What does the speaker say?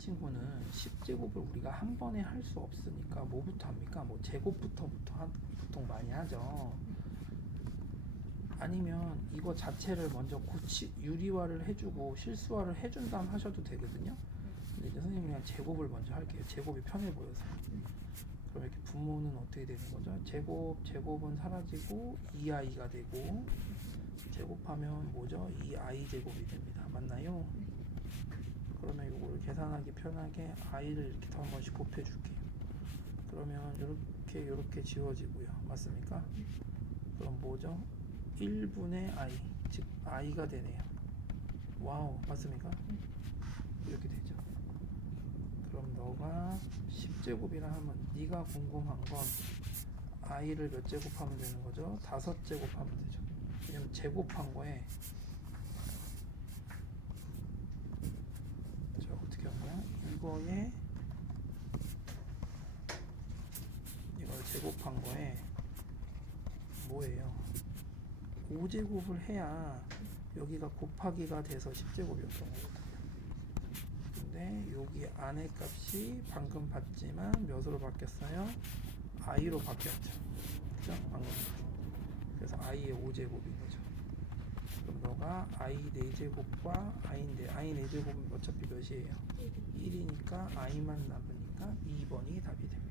친구는 10제곱을 우리가 한 번에 할 수 없으니까 뭐부터 합니까? 뭐 제곱부터부터 하, 보통 많이 하죠. 아니면 이거 자체를 먼저 고치 유리화를 해주고 실수화를 해준 다음 하셔도 되거든요. 근데 이제 선생님 그냥 제곱을 먼저 할게요. 제곱이 편해 보여서. 그럼 이렇게 분모는 어떻게 되는 거죠? 제곱 제곱은 사라지고 2i가 되고 제곱하면 뭐죠? 2i 제곱이 됩니다. 맞나요? 그러면 이거를 계산하기 편하게 i를 이렇게 더 한 번씩 곱해 줄게요. 그러면 이렇게 이렇게 지워지고요. 맞습니까? 그럼 뭐죠? 1분의 i 즉 i가 되네요. 와우 맞습니까? 이렇게 되죠. 그럼 너가 10제곱이라 하면 네가 궁금한 건 i를 몇 제곱하면 되는 거죠? 다섯 제곱하면 되죠. 왜냐면 제곱한 거에 15에 예. 이걸 제곱한 거에 뭐예요? 5제곱을 해야 여기가 곱하기가 돼서 10제곱이었던 거거든요. 근데 여기 안의 값이 방금 봤지만 몇으로 바뀌었어요? i로 바뀌었죠. 그죠? 방금. 그래서 i의 5제곱인 거죠. 너가 i 4제곱과 i인데 i 4제곱은 어차피 몇이에요? 1이니까 i만 남으니까 2번이 답이 됩니다.